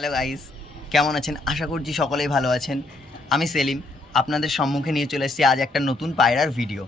Hello guys, কেমন আছেন? আশা করছি সকলেই ভালো আছেন। আমি সেলিম, আপনাদের সম্মুখে নিয়ে চলে এসেছি আজ একটা নতুন পায়রার ভিডিও।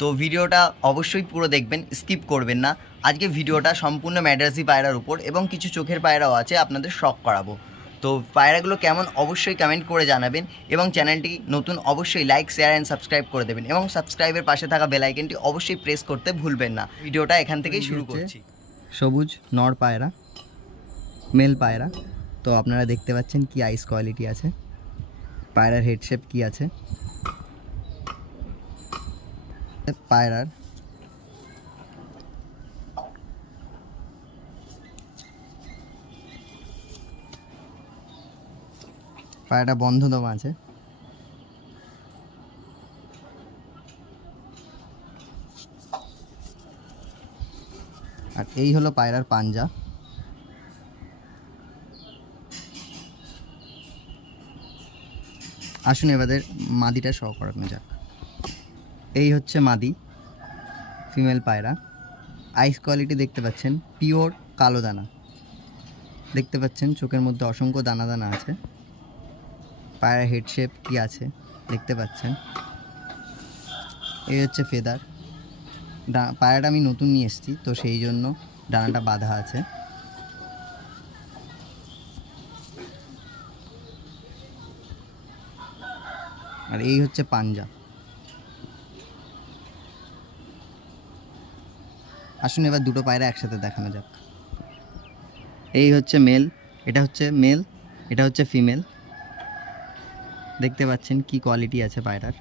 তো ভিডিওটা অবশ্যই পুরো দেখবেন, স্কিপ করবেন না। আজকে ভিডিওটা সম্পূর্ণ ম্যাড্রাসি পায়রার উপর এবং কিছু চোখের পায়রাও আছে, আপনাদের শখ করাবো। তো পায়রাগুলো কেমন অবশ্যই কমেন্ট করে জানাবেন এবং চ্যানেলটি নতুন অবশ্যই লাইক, শেয়ার অ্যান্ড সাবস্ক্রাইব করে দেবেন এবং সাবস্ক্রাইবের পাশে থাকা বেল আইকনটি অবশ্যই প্রেস করতে ভুলবেন না। ভিডিওটা এখান থেকেই শুরু করছি। সবুজ নর পায়রা, মেল পায়রা। তো আপনারা দেখতে পাচ্ছেন কি আইস কোয়ালিটি আছে, পায়রার হেড শেপ কি আছে, পায়রার পায়রাটা বন্ধ দমা আছে। আর এই হলো পায়রার পাঞ্জা। আসুন এবারে মাদিটা শো করানো যাক। এই হচ্ছে মাদি, ফিমেল পায়রা। আইস কোয়ালিটি দেখতে পাচ্ছেন, পিওর কালো দানা দেখতে পাচ্ছেন, চোখের মধ্যে অসংখ্য দানা দানা আছে। পায়রার হেড শেপ কি আছে দেখতে পাচ্ছেন। এই হচ্ছে ফেদার। পায়রাটা আমি নতুন নিয়ে এসেছি, তো সেই জন্য ডানাটা বাঁধা আছে। আর এই হচ্ছে পাঞ্জা। আসুন এবার দুটো পায়রা একসাথে দেখানো যাক। এই হচ্ছে মেল, এটা হচ্ছে মেল, এটা হচ্ছে ফিমেল। দেখতে পাচ্ছেন কি কোয়ালিটি আছে পায়রার।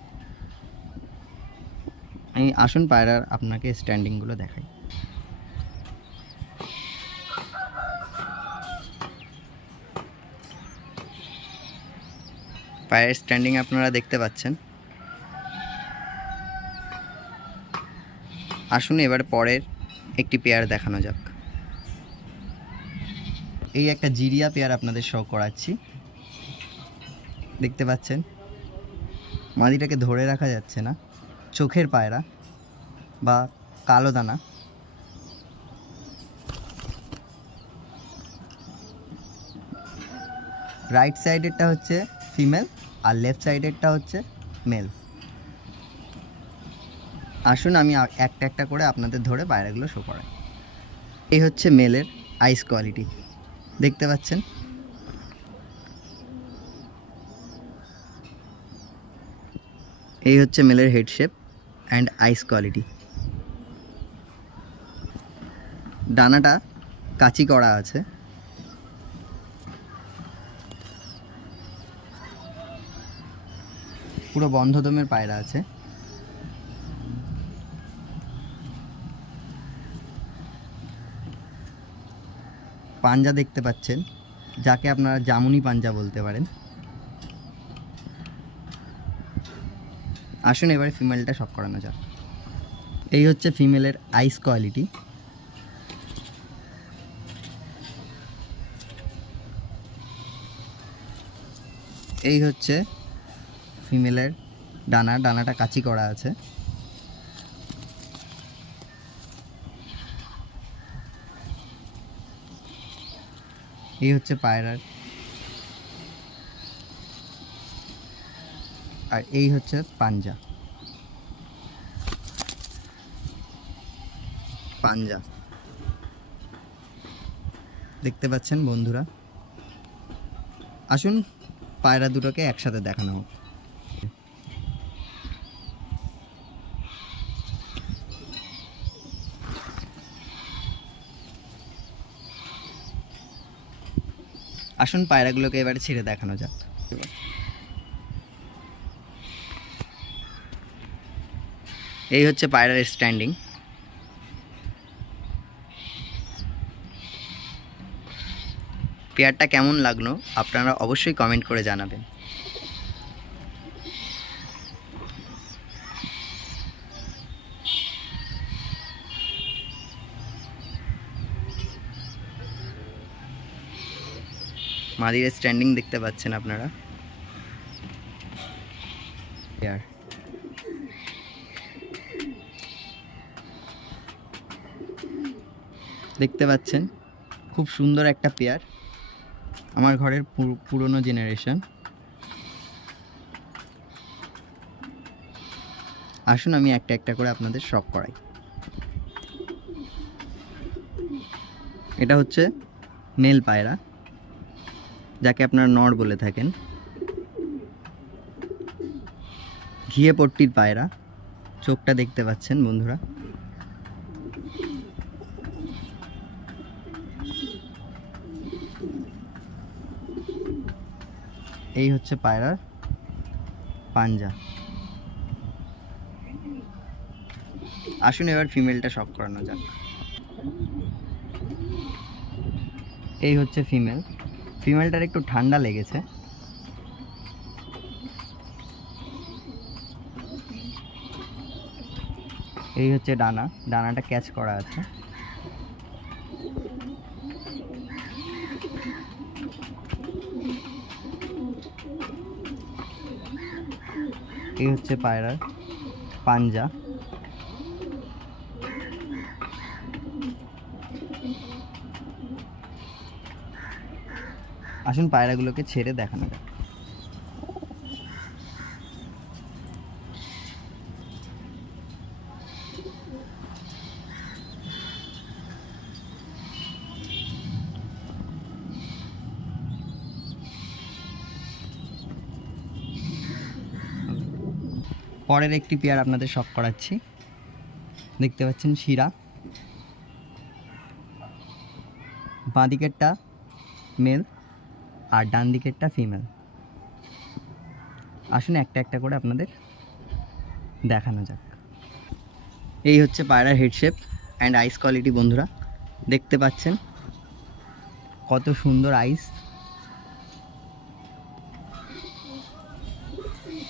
আমি আসুন পায়রার আপনাকে স্ট্যান্ডিংগুলো দেখাই। পায়ের স্ট্যান্ডিং আপনারা দেখতে পাচ্ছেন। আসুন এবার পরের একটি পেয়ার দেখানো যাক। এই একটা জিরিয়া পেয়ার আপনাদের শো করাচ্ছি। দেখতে পাচ্ছেন মাদিটাকে ধরে রাখা যাচ্ছে না, চোখের পায়রা বা কালো দানা। রাইট সাইডেরটা হচ্ছে ফিমেল আর লেফট সাইডেরটা হচ্ছে মেল। আসুন আমি একটা একটা করে আপনাদের ধরে পায়রাগুলো শো করাই। এই হচ্ছে মেলের আইস কোয়ালিটি দেখতে পাচ্ছেন। এই হচ্ছে মেলের head shape and eyes quality. ডানাটা কাচি করা আছে। পুরো বন্ধ দমের পায়রা আছে। পাঞ্জা দেখতে পাচ্ছেন, যাকে আপনারা জামুনি পাঞ্জা বলতে পারেন। আসুন এবারে ফিমেলটা শক করানো যাক। এই হচ্ছে ফিমেলের আইস কোয়ালিটি। এই হচ্ছে ফিমেলের ডানাটা কাচি করা আছে। এই হচ্ছে পায়রার, আর এই হচ্ছে পাঞ্জা। দেখতে পাচ্ছেন বন্ধুরা। আসুন পায়রা দুটোকে একসাথে দেখানো হোক। আসুন পায়রাগুলোকে এবারে ছিঁড়ে দেখানো যাক। এই হচ্ছে পায়রার স্ট্যান্ডিং। পেয়ারটা কেমন লাগলো আপনারা অবশ্যই কমেন্ট করে জানাবেন। মাদির স্ট্যান্ডিং দেখতে পাচ্ছেন আপনারা। পেয়ার দেখতে পাচ্ছেন, খুব সুন্দর একটা পেয়ার। আমার ঘরের পুরনো জেনারেশন। আসুন আমি একটা একটা করে আপনাদের শখ করাই। এটা হচ্ছে মেল পায়রা, যাকে আপনারা নর বলে থাকেন। ঘিয়ে পট্টির পায়রা, চোখটা দেখতে পাচ্ছেন বন্ধুরা। এই হচ্ছে পায়রার পাঞ্জা। আসুন এবার ফিমেলটা শখ করানো যাক। এই হচ্ছে ফিমেল। ফিমেলটার একটু ঠান্ডা লেগেছে। এই হচ্ছে ডানা, ডানাটা ক্যাচ করা আছে। এই হচ্ছে পায়রার পাঞ্জা। আসুন পায়রাগুলোকে ছেড়ে দেখানো যাক। পরের একটি পেয়ার আপনাদের শখ করাচ্ছি। দেখতে পাচ্ছেন শিরা, বাঁ দিকেরটা মেল আর ডান দিকেরটা ফিমেল। আসুন একটা একটা করে আপনাদের দেখানো যাক। এই হচ্ছে পায়রার হেডশেপ অ্যান্ড আইস কোয়ালিটি বন্ধুরা, দেখতে পাচ্ছেন কত সুন্দর আইস।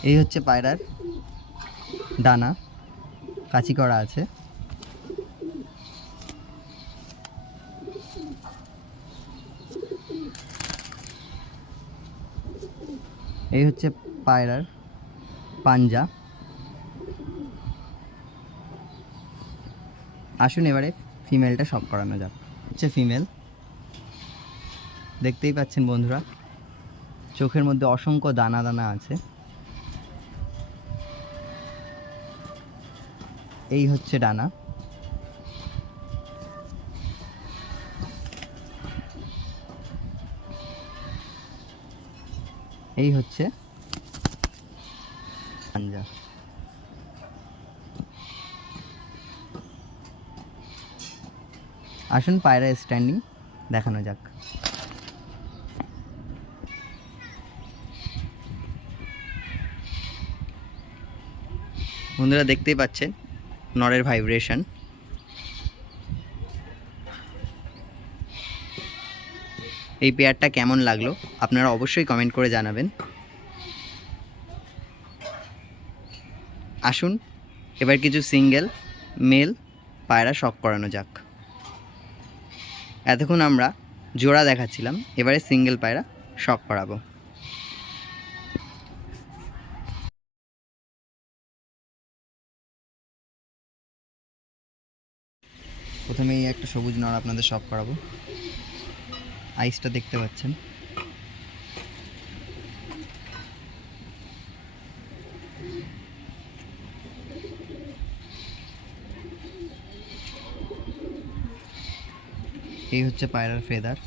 এই হচ্ছে পায়রার ডানা, কাঁচি করা আছে। এই হচ্ছে পায়রার পাঞ্জা। আসুন এবারে ফিমেলটা শখ করানো যাক। হচ্ছে ফিমেল, দেখতেই পাচ্ছেন বন্ধুরা, চোখের মধ্যে অসংখ্য দানা দানা আছে। এই হচ্ছে ডানা। এই হচ্ছে পাঞ্জা। আসুন পায়রা স্ট্যান্ডিং দেখানো যাক। বন্ধুরা দেখতেই পাচ্ছেন নরের ভাইব্রেশন। এই পেয়ারটা কেমন লাগলো আপনারা অবশ্যই কমেন্ট করে জানাবেন। আসুন এবার কিছু সিঙ্গেল মেল পায়রা শখ করানো যাক। এতক্ষণ আমরা জোড়া দেখাচ্ছিলাম, এবারে সিঙ্গেল পায়রা শখ করাবো। প্রথমেই একটা সবুজ নর আপনাদের শখ করাবো। আইসটা দেখতে পাচ্ছেন। এই হচ্ছে পায়রার ফেদার।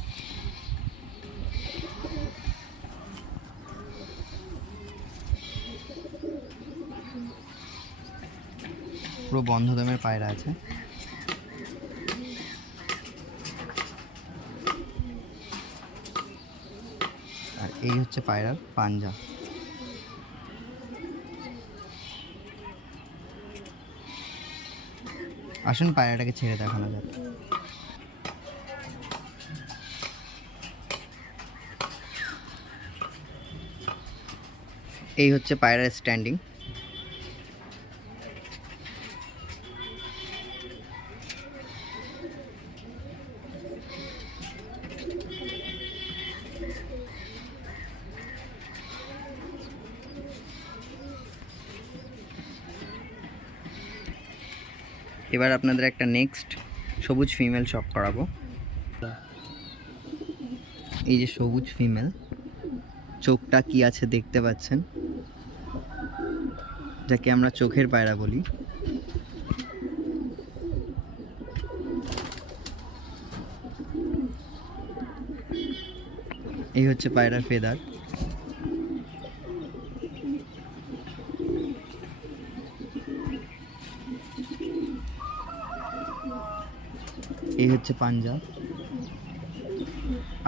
পুরো বন্ধ দমের পায়রা আছে। আর এই হচ্ছে পায়রার পাঞ্জা। আসুন পায়রাটাকে ছেড়ে দেখানো যাক। এই হচ্ছে পায়রার স্ট্যান্ডিং। এবার আপনাদের একটা নেক্সট সবুজ ফিমেল শখ করাবো। এই যে সবুজ ফিমেল, চোখটা কি আছে দেখতে পাচ্ছেন, যাকে আমরা চোখের পায়রা বলি। এই হচ্ছে পায়রার ফেদার। এই হচ্ছে পাঞ্জা।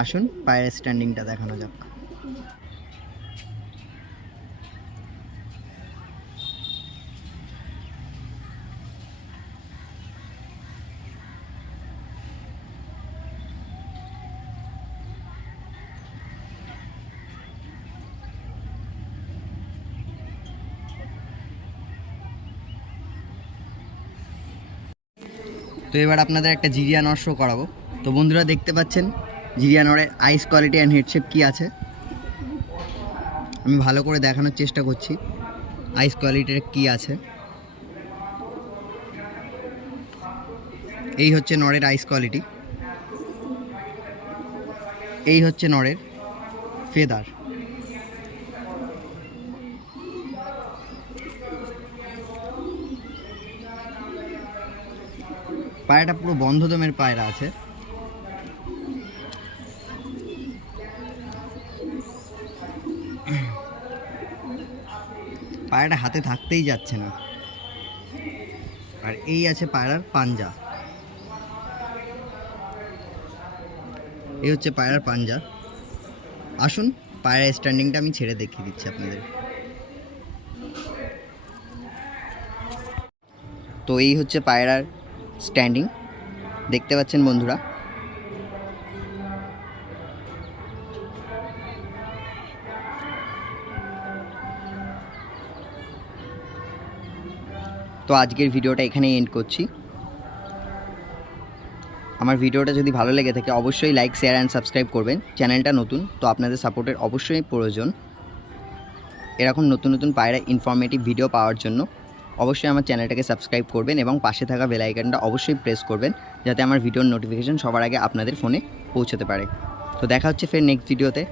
আসুন পায়রা স্ট্যান্ডিংটা দেখানো যাক। তো এবার আপনাদের একটা জিরিয়া নর শো করাবো। তো বন্ধুরা দেখতে পাচ্ছেন জিরিয়া নরের আইস কোয়ালিটি অ্যান্ড হেডশেপ কী আছে। আমি ভালো করে দেখানোর চেষ্টা করছি আইস কোয়ালিটির কী আছে। এই হচ্ছে নরের আইস কোয়ালিটি, এই হচ্ছে নরের ফেদার। পায়রাটা পুরো বন্ধ দমের পায়রা আছে। পায়রাটা হাতে থাকতেই যাচ্ছে না। আর এই আছে পায়রার পাঞ্জা। এই হচ্ছে পায়রার পাঞ্জা। আসুন পায়রা স্ট্যান্ডিংটা আমি ছেড়ে দেখিয়ে দিচ্ছি আপনাদের। তো এই হচ্ছে পায়রার স্ট্যান্ডিং, দেখতে পাচ্ছেন বন্ধুরা। তো আজকের ভিডিওটা এখানেই এন্ড করছি। আমার ভিডিওটা যদি ভালো লেগে থাকে অবশ্যই লাইক, শেয়ার অ্যান্ড সাবস্ক্রাইব করবেন। চ্যানেলটা নতুন, তো আপনাদের সাপোর্টের অবশ্যই প্রয়োজন। এরকম নতুন নতুন পায়রা ইনফরমেটিভ ভিডিও পাওয়ার জন্য অবশ্যই আমার চ্যানেলটাকে সাবস্ক্রাইব করবেন এবং পাশে থাকা বেল আইকনটা অবশ্যই প্রেস করবেন, যাতে আমার ভিডিওর নোটিফিকেশন সবার আগে আপনাদের ফোনে পৌঁছতে পারে। তো দেখা হচ্ছে ফের নেক্সট ভিডিওতে।